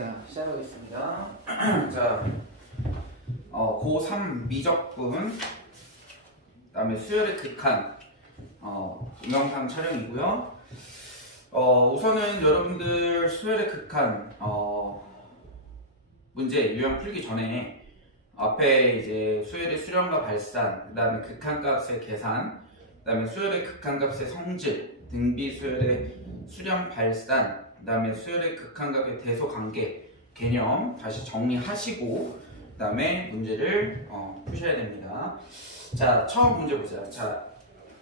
자, 시작하겠습니다. 자, 고3 미적분, 그 다음에 수열의 극한, 동영상 촬영이고요. 우선은 여러분들 수열의 극한, 문제 유형 풀기 전에 앞에 이제 수열의 수렴과 발산, 그 다음에 극한값의 계산, 그 다음에 수열의 극한값의 성질, 등비 수열의 수렴 발산, 그 다음에 수열의 극한값의 대소 관계 개념 다시 정리하시고 그 다음에 문제를 푸셔야 됩니다. 자, 처음 문제 보자. 자,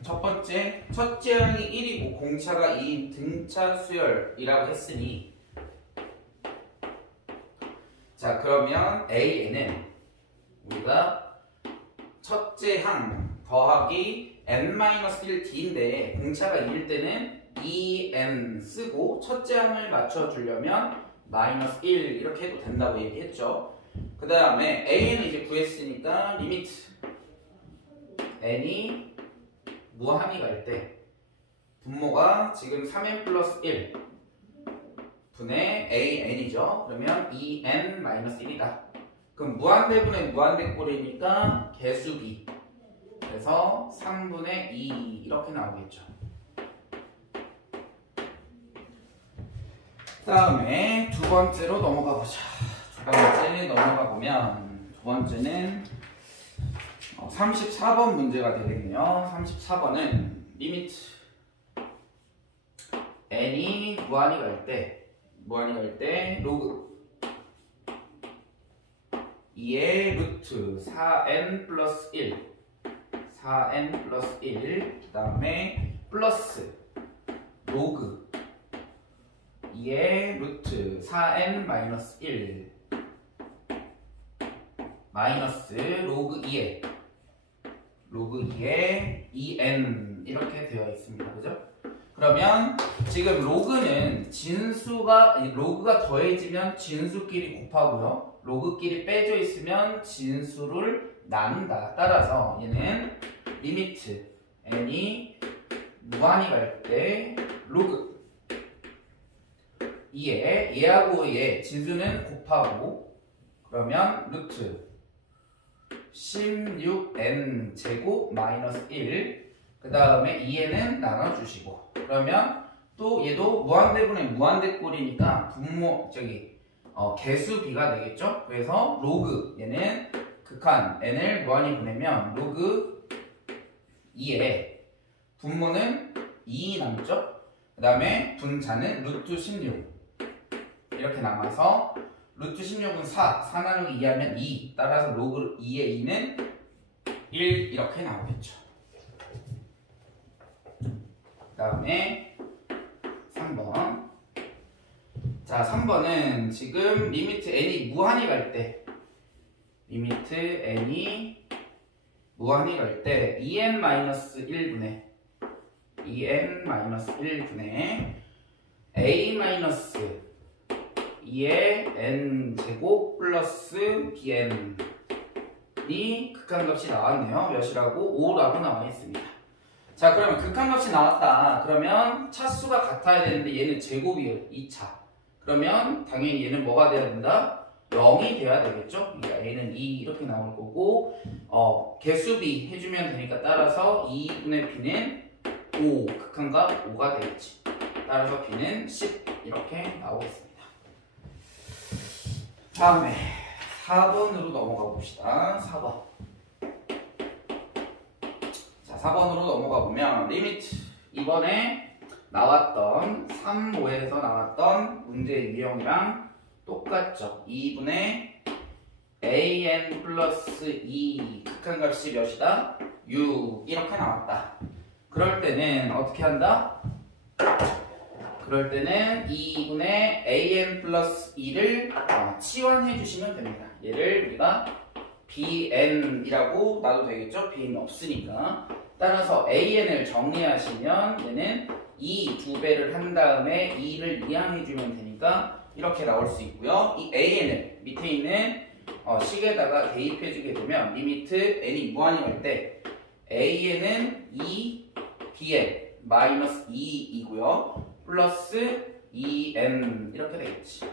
첫 번째, 첫째 항이 1이고 공차가 2인 등차 수열이라고 했으니, 자, 그러면 AN은 우리가 첫째 항 더하기 n-1d인데 공차가 2일 때는 2n 쓰고 첫째 항을 맞춰주려면 -1 이렇게 해도 된다고 얘기했죠. 그 다음에 a는 이제 구했으니까 리미트 n이 무한히 갈 때 분모가 지금 3n 플러스 1 분의 an이죠. 그러면 2n-1이다. 그럼 무한대분의 무한대꼴이니까 개수비, 그래서 3분의 2 이렇게 나오겠죠. 그 다음에 두 번째로 넘어가 보자. 두 번째 넘어가 보면 두 번째는 34번 문제가 되겠네요. 34번은 리미트 n이 무한히 갈 때 로그 2의 루트 4n 플러스 1 그 다음에 플러스 로그 2의 루트 4n 마이너스 1 마이너스 로그 2의 2n 이렇게 되어 있습니다. 그죠? 그러면 지금 로그는 로그가 더해지면 진수끼리 곱하고요. 로그끼리 빼져 있으면 진수를 나눈다. 따라서 얘는 리미트 n이 무한히 갈 때 로그 2에 얘하고 얘 진수는 곱하고 그러면 루트 16n 제곱 마이너스 1 그 다음에 2n은 나눠주시고 그러면 또 얘도 무한대분의 무한대꼴이니까 분모 개수비가 되겠죠. 그래서 로그 얘는 극한 n을 무한히 보내면 로그 2에 분모는 2 남죠. 그 다음에 분자는 루트 16 이렇게 남아서 루트 16은 4 나누기 2 하면 2 따라서 로그 2의 2는 1 이렇게 나오겠죠. 그 다음에 3번. 자, 3번은 지금 리미트 n이 무한히 갈 때 2n-1분의 a-2의 n제곱 플러스 bn이 극한값이 나왔네요. 몇이라고? 5라고 나와 있습니다. 자, 그러면 극한값이 나왔다. 그러면 차수가 같아야 되는데 얘는 제곱이에요. 2차. 그러면 당연히 얘는 뭐가 돼야 된다? 0이 돼야 되겠죠? a는 2 이렇게 나올 거고 개수비 해주면 되니까 따라서 2분의 b는 5, 극한값 5가 되겠지. 따라서 b는 10 이렇게 나오겠습니다. 다음에 4번으로 넘어가 봅시다. 4번. 자, 4번으로 넘어가 보면 리미트 이번에 나왔던 3호에서 나왔던 문제 유형이랑 똑같죠. 2분의 an 플러스 2 극한값이 몇이다? 6 이렇게 나왔다. 그럴 때는 어떻게 한다? 그럴 때는 2분의 an 플러스 2를 치환해 주시면 됩니다. 얘를 우리가 bn이라고 놔도 되겠죠? bn이 없으니까. 따라서 an을 정리하시면 얘는 2 두 배를 한 다음에 2를 이항해 주면 되니까 이렇게 나올 수 있고요. 이 an을 밑에 있는 식에다가 대입해 주게 되면 리미트 n이 무한히 갈 때 an은 2 bn 마이너스 2이고요. 플러스 2n 이렇게 되겠지.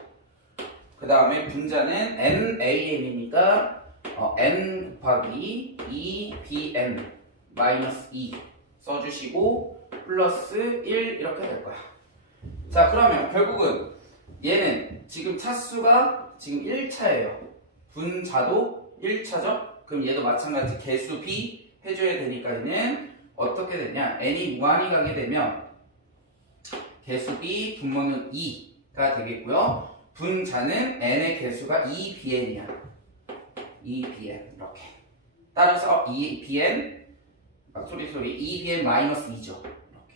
그 다음에 분자는 NAN이니까 N 곱하기 2BN 마이너스 2 써주시고 플러스 1 이렇게 될 거야. 자, 그러면 결국은 얘는 지금 차수가 지금 1차예요. 분자도 1차죠? 그럼 얘도 마찬가지 개수 B 해줘야 되니까 얘는 어떻게 되냐? n이 무한히 가게 되면 개수 B 분모는 2가 되겠고요. 분자는 n의 개수가 2bn이야. 2bn 이렇게. 따라서 2bn 소리 2bn 마이너스 2죠. 이렇게.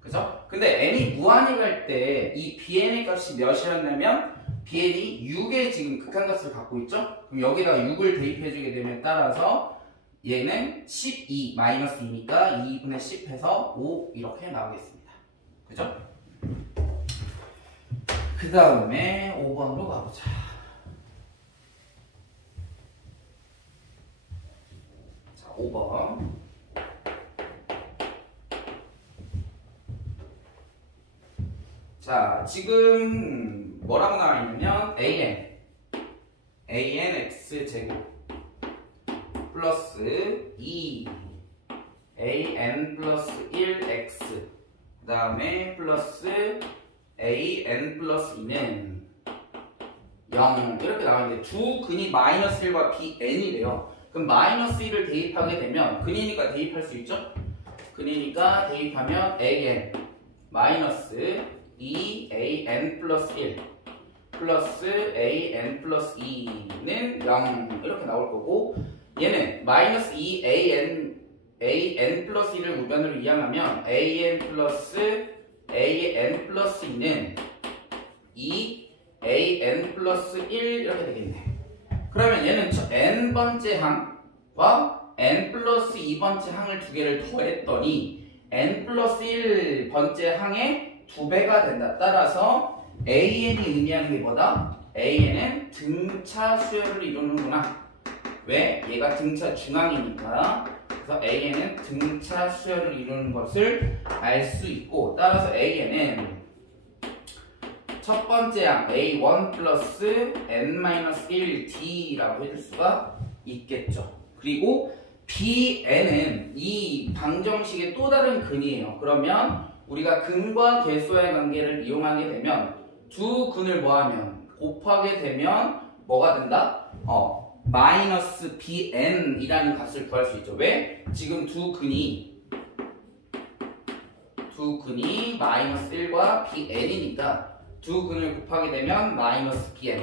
그죠? 근데 n이 무한히 갈 때 이 bn의 값이 몇이었냐면 bn이 6의 지금 극한값을 갖고 있죠? 그럼 여기다가 6을 대입해주게 되면 따라서 얘는 12 마이너스 2니까 2분의 10 해서 5 이렇게 나오겠습니다. 그죠? 그 다음에 5번으로 가보자. 자, 5번. 자, 지금 뭐라고 나와 있냐면 an x제곱 플러스 2 an 플러스 1x 그 다음에 플러스 an 플러스 2는 0 이렇게 나와있는데 두 근이 마이너스 1과 bn이래요. 그럼 마이너스 1을 대입하게 되면 근이니까 대입할 수 있죠? 근이니까 대입하면 an 마이너스 2an 플러스 1 플러스 an 플러스 2는 0 이렇게 나올 거고 얘는 마이너스 2an 플러스 1을 우변으로 이항하면 an 플러스 2는 2an 플러스 1 이렇게 되겠네. 그러면 얘는 n번째 항과 n 플러스 2번째 항을 두 개를 더했더니 n 플러스 1번째 항의 2배가 된다. 따라서 an이 의미하는 게 뭐다? an은 등차 수열을 이루는구나. 왜? 얘가 등차 중앙이니까. 그래서 an은 등차 수열을 이루는 것을 알 수 있고 따라서 an은 첫 번째 항 a1 플러스 n-1d라고 해줄 수가 있겠죠. 그리고 bn은 이 방정식의 또 다른 근이에요. 그러면 우리가 근과 개수의 관계를 이용하게 되면 두 근을 뭐하면 곱하게 되면 뭐가 된다? 마이너스 bn이라는 값을 구할 수 있죠. 왜? 지금 두 근이 마이너스 1과 bn이니까 두 근을 곱하게 되면 마이너스 bn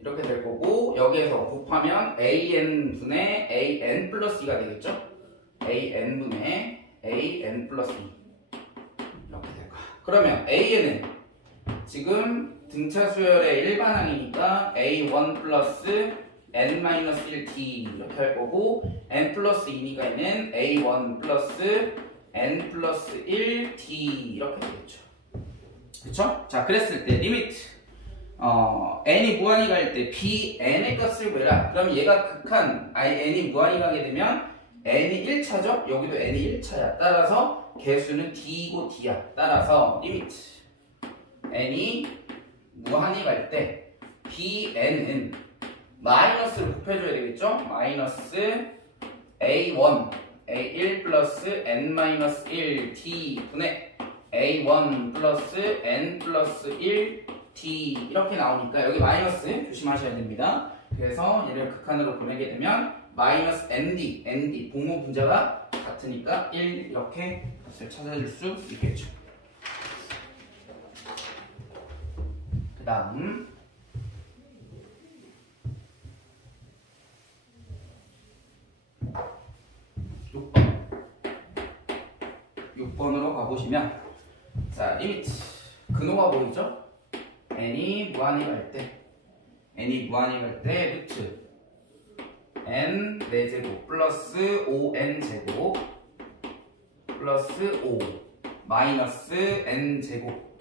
이렇게 될 거고 여기에서 곱하면 an분의 an 플러스 2가 되겠죠? an분의 an 플러스 2 이렇게 될 거야. 그러면 an은 지금 등차 수열의 일반항이니까 a1 플러스 n-1t 이렇게 할 거고 n 플러스 2니까 얘는 a1 플러스 n 플러스 1t 이렇게 되겠죠. 그쵸? 자, 그랬을 때 리미트 n이 무한히 갈 때 bn의 값을 구해라. 그럼 얘가 극한 n이 무한히 가게 되면 n이 1차죠? 여기도 n이 1차야. 따라서 개수는 d이고 d야. 따라서 리미트 n이 무한히 갈 때 bn은 마이너스를 곱해줘야 되겠죠? 마이너스 a1 플러스 n-1 t분의 a1 플러스 n 플러스 1 t 이렇게 나오니까 여기 마이너스 조심하셔야 됩니다. 그래서 얘를 극한으로 보내게 되면 마이너스 nd 분모 분자가 같으니까 1 이렇게 값을 찾아줄 수 있겠죠. 그 다음 6번으로 가보시면 자, 리미트 근호가 보이죠? n이 무한히 갈 때 루트 n 4제곱 플러스 5n제곱 플러스 5 마이너스 n제곱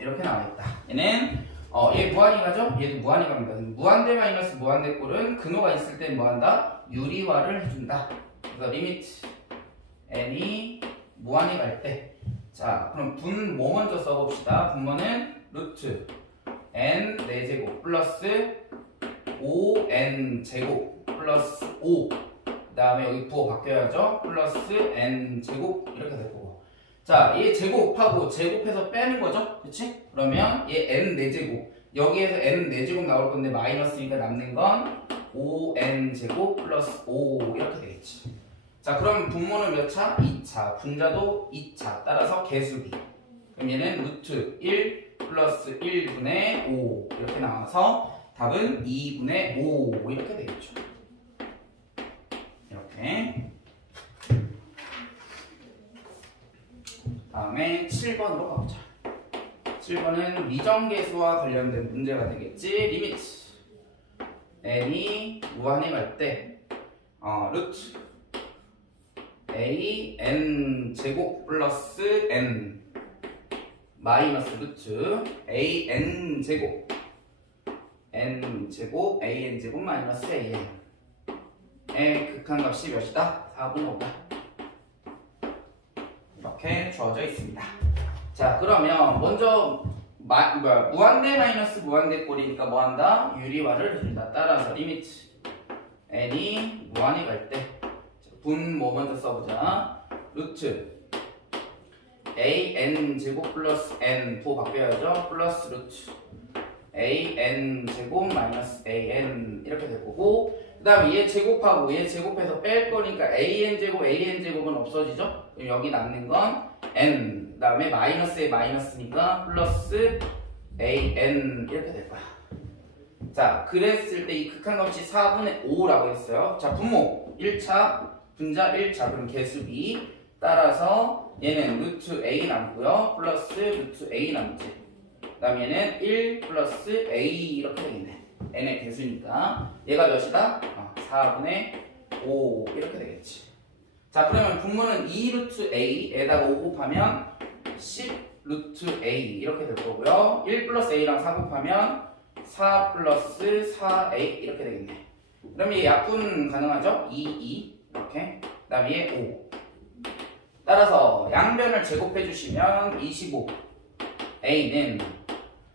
이렇게 나와있다. 얘는 얘 무한히 가죠? 얘도 무한히 갑니다. 무한대 마이너스 무한대 꼴은 근호가 있을 땐 뭐한다? 유리화를 해준다. 그래서 리미트 n이 무한히 갈 때 자, 그럼 분모 먼저 써봅시다. 분모는 루트 n 4제곱 플러스 5n 제곱 플러스 5. 그 다음에 여기 부호 바뀌어야죠. 플러스 n 제곱 이렇게 될 거고. 자, 얘 제곱하고 제곱해서 빼는 거죠. 그치? 그러면 얘 n 4제곱. 여기에서 n 4제곱 나올 건데 마이너스니까 남는 건 5n 제곱 플러스 5 이렇게 되겠지. 자, 그럼 분모는 몇 차? 2차. 분자도 2차. 따라서 개수비. 그럼 얘는 루트 1 플러스 1분의 5 이렇게 나와서 답은 2분의 5 이렇게 되겠죠. 이렇게. 다음에 7번으로 가보자. 7번은 미정계수와 관련된 문제가 되겠지. 리미트 n이 무한에 갈 때 루트 a n 제곱 플러스 n 마이너스 루트 a n 제곱 n 제곱 a n 제곱 마이너스 a n의 극한값이 몇이다? 4분의 5다. 이렇게 주어져 있습니다. 자, 그러면 먼저 무한대 마이너스 무한대 꼴이니까 뭐한다? 유리화를 해준다. 따라서 리미트 n이 무한에 갈 때 분모 먼저 써보자. 루트 an 제곱 플러스 n 부호 바뀌어야죠. 플러스 루트 an 제곱 마이너스 an 이렇게 될 거고, 그 다음에 얘 제곱하고 얘 제곱해서 뺄 거니까 an 제곱은 없어지죠. 그럼 여기 남는 건 n, 그 다음에 마이너스에 마이너스니까 플러스 an 이렇게 될 거야. 자, 그랬을 때 이 극한값이 4분의 5라고 했어요. 자, 분모 1차 분자 1차, 그럼 개수비. 따라서 얘는 루트 a 남고요. 플러스 루트 a 남지. 그 다음 얘는 1 플러스 a 이렇게 되겠네. n의 개수니까. 얘가 몇이다? 4분의 5 이렇게 되겠지. 자, 그러면 분모는 2 루트 a에다가 5 곱하면 10 루트 a 이렇게 될 거고요. 1 플러스 a랑 4 곱하면 4 플러스 4a 이렇게 되겠네. 그럼 얘 약분 가능하죠? 2 이렇게. 그 다음에 얘 5. 따라서 양변을 제곱해 주시면 25 a는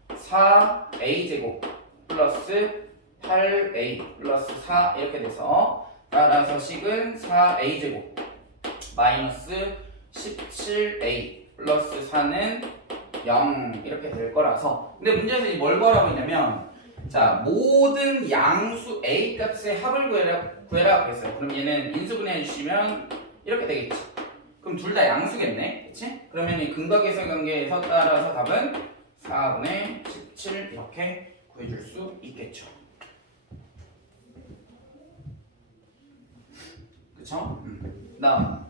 4a 제곱 플러스 8a 플러스 4 이렇게 돼서, 따라서 식은 4a 제곱 마이너스 17a 플러스 4는 0 이렇게 될 거라서. 근데 문제에서 뭘 구하라고 했냐면, 자, 모든 양수 a 값의 합을 구해라 했어요. 그럼 얘는 인수분해 해주시면 이렇게 되겠지. 그럼 둘 다 양수겠네, 그치? 그러면 이 근각계수 관계에서 따라서 답은 4분의 17 이렇게 구해줄 수 있겠죠. 그쵸? 다음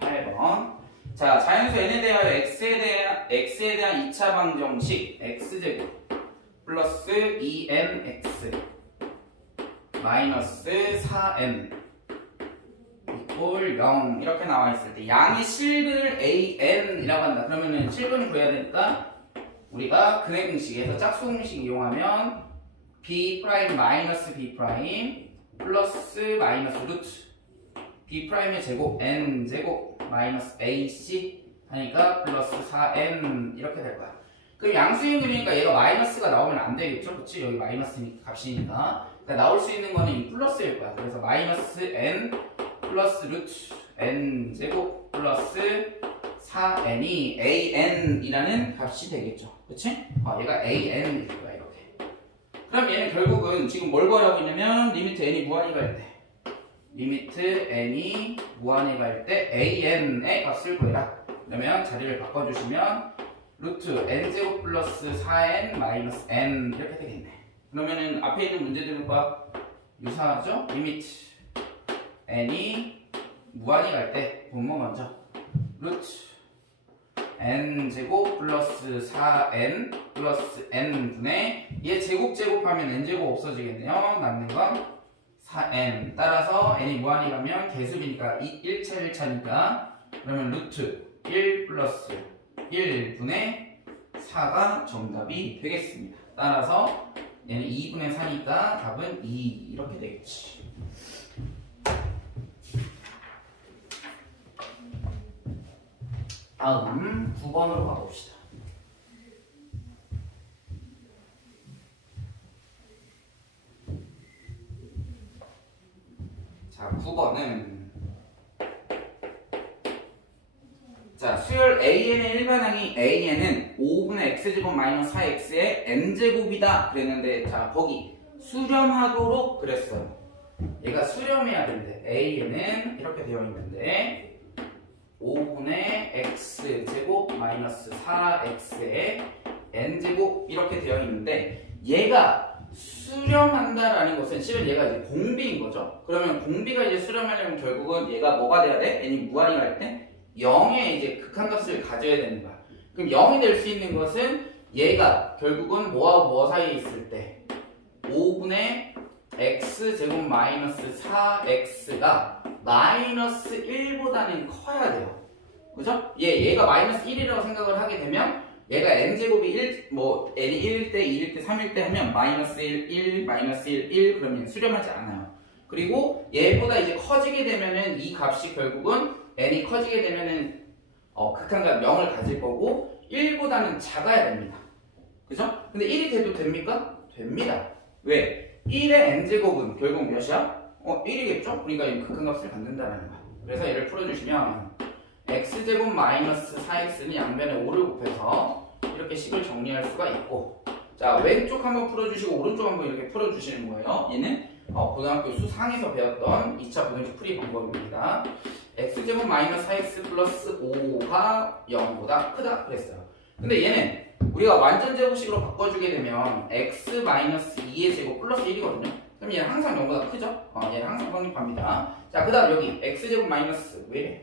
8번. 자, 자연수 n에 대하여 x에 대한 2차 방정식 x제곱 플러스 2nx 마이너스 4n 이꼴 0 이렇게 나와 있을 때 양의 실근을 an이라고 한다. 그러면은 실근을 구해야 되니까 우리가 근의 공식에서 짝수 공식 이용하면 b 프라임 마이너스 b 프라임 플러스 마이너스 루트 b 프라임의 제곱 n 제곱 마이너스 ac 하니까 플러스 4n 이렇게 될 거야. 그럼 양수임금이니까 얘가 마이너스가 나오면 안 되겠죠? 그치? 여기 마이너스 값이니까. 그러니까 나올 수 있는 거는 플러스일 거야. 그래서 마이너스 n 플러스 루트 n 제곱 플러스 4n이 an이라는 값이 되겠죠. 그치? 얘가 an일 거야, 이렇게. 그럼 얘는 결국은 지금 뭘 구하라고 했냐면, 리미트 n이 무한히 갈 때. 리미트 n이 무한히 갈 때 an의 값을 구해라. 그러면 자리를 바꿔주시면 루트 n제곱 플러스 4n 마이너스 n 이렇게 되겠네. 그러면은 앞에 있는 문제들과 유사하죠? 리미트 n이 무한히 갈 때 분모 먼저 루트 n제곱 플러스 4n 플러스 n분의 얘 제곱하면 n제곱 없어지겠네요. 남는 건 4n. 따라서 n이 무한히 가면 개수비니까 1차 1차니까 그러면 루트 1 플러스 1분의 4가 정답이 되겠습니다. 따라서 얘는 2분의 4니까 답은 2 이렇게 되겠지. 다음 9번으로 가봅시다. 자, 9번은 자, 수열 AN의 일반항이 AN은 5분의 x제곱 마이너스 4x의 n제곱이다 그랬는데 자, 거기 수렴하도록 그랬어요. 얘가 수렴해야 되는데 AN은 이렇게 되어 있는데 5분의 x제곱 마이너스 4x의 n제곱 이렇게 되어 있는데 얘가 수렴한다라는 것은 실은 얘가 이제 공비인 거죠. 그러면 공비가 이제 수렴하려면 결국은 얘가 뭐가 돼야 돼? n이 무한이 갈 때 0의 이제 극한값을 가져야 되는 거야. 그럼 0이 될 수 있는 것은 얘가 결국은 뭐하고 뭐 사이에 있을 때 5분의 x제곱 마이너스 4x가 마이너스 1보다는 커야 돼요. 그죠? 얘가 마이너스 1이라고 생각을 하게 되면 얘가 n제곱이 1, 뭐 n이 1일 때, 2일 때, 3일 때 하면 마이너스 1, 1, 마이너스 1, 1 그러면 수렴하지 않아요. 그리고 얘보다 이제 커지게 되면은 이 값이 결국은 n이 커지게 되면은 극한값 0을 가질 거고 1보다는 작아야 됩니다. 그죠? 근데 1이 돼도 됩니까? 됩니다. 왜? 1의 n제곱은 결국 몇이야? 1이겠죠? 그러니까 이 극한값을 갖는다는 거야. 그래서 얘를 풀어주시면 x제곱 마이너스 4x는 양변에 5를 곱해서 이렇게 식을 정리할 수가 있고 자 왼쪽 한번 풀어주시고 오른쪽 한번 이렇게 풀어주시는 거예요. 얘는 고등학교 수상에서 배웠던 2차 부등식 풀이 방법입니다. x제곱 마이너스 4x 플러스 5가 0보다 크다 그랬어요. 근데 얘는 우리가 완전 제곱식으로 바꿔주게 되면 x 마이너스 2의 제곱 플러스 1이거든요. 그럼 얘는 항상 0보다 크죠? 얘는 항상 성립합니다. 자, 그 다음 여기 x제곱 마이너스 왜 이래?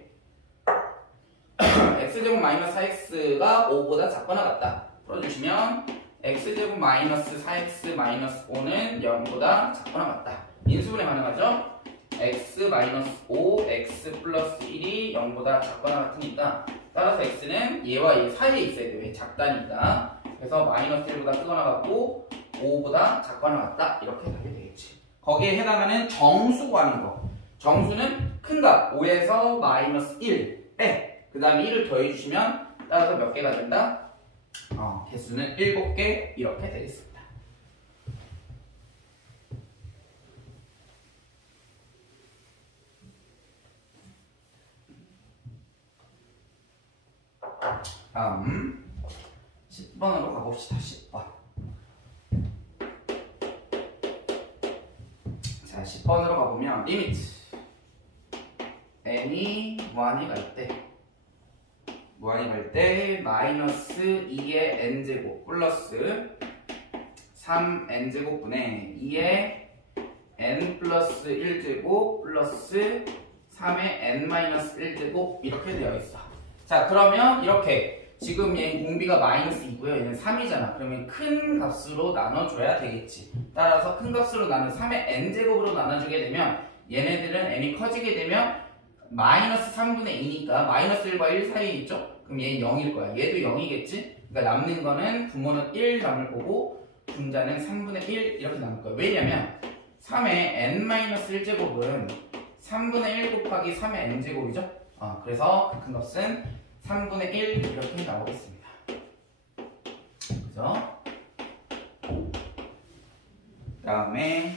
x제곱 마이너스 4x가 5보다 작거나 같다. 풀어주시면 x제곱 마이너스 4x 마이너스 5는 0보다 작거나 같다. 인수분해 가능하죠? x 마이너스 5, x 플러스 1이 0보다 작거나 같으니까 따라서 x는 얘와 얘 사이에 있어야 돼요. 얘 작다니까. 그래서 마이너스 1보다 크거나 같고 5보다 작거나 같다. 이렇게 하게 되겠지. 거기에 해당하는 정수 구하는 거. 정수는 큰 값 5에서 마이너스 1 빼. 그 다음에 1을 더해주시면 따라서 몇 개가 된다? 개수는 7개 이렇게 되겠습니다. 다음 10번으로 가봅시다. 10번. 자, 10번으로 가보면 리미트 n이 무한히 갈 때 마이너스 2의 n제곱 플러스 3n제곱분의 2의 n 플러스 1제곱 플러스 3의 n 마이너스 1제곱 이렇게 되어 있어. 자, 그러면 이렇게 지금 얘 공비가 마이너스 2고요. 얘는 3이잖아. 그러면 큰 값으로 나눠줘야 되겠지. 따라서 큰 값으로 나눈 3의 n제곱으로 나눠주게 되면 얘네들은 n이 커지게 되면 마이너스 3분의 2니까 마이너스 1과 1 사이에 있죠? 그럼 얘는 0일 거야. 얘도 0이겠지? 그러니까 남는 거는 부모는 1 남을 거고 분자는 3분의 1 이렇게 남을 거야. 왜냐면 3의 n-1제곱은 3분의 1 곱하기 3의 n제곱이죠? 그래서 그 큰 값은 3분의 1 이렇게 나오겠습니다. 그죠? 그 다음에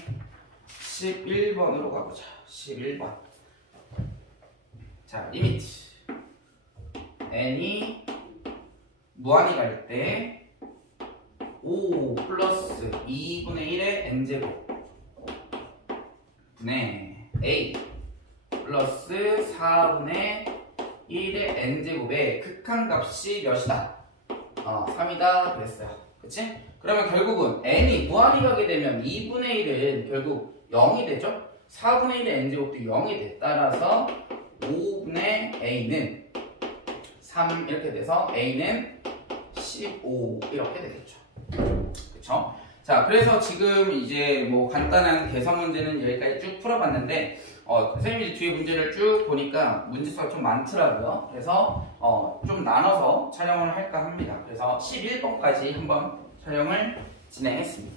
11번으로 가보자. 11번. 자, 리미트 n이 무한히 갈 때 5 플러스 2분의 1의 n제곱 분의 a 플러스 4분의 1의 n제곱의 극한값이 몇이다? 3이다 그랬어요. 그치? 그러면 결국은 n이 무한히 가게 되면 2분의 1은 결국 0이 되죠? 4분의 1의 n제곱도 0이 돼. 따라서 5분의 a는 3 이렇게 돼서 a는 15 이렇게 되겠죠. 그쵸? 자, 그래서 지금 이제 뭐 간단한 계산 문제는 여기까지 쭉 풀어봤는데 선생님이 뒤에 문제를 쭉 보니까 문제수가 좀 많더라고요. 그래서 좀 나눠서 촬영을 할까 합니다. 그래서 11번까지 한번 촬영을 진행했습니다.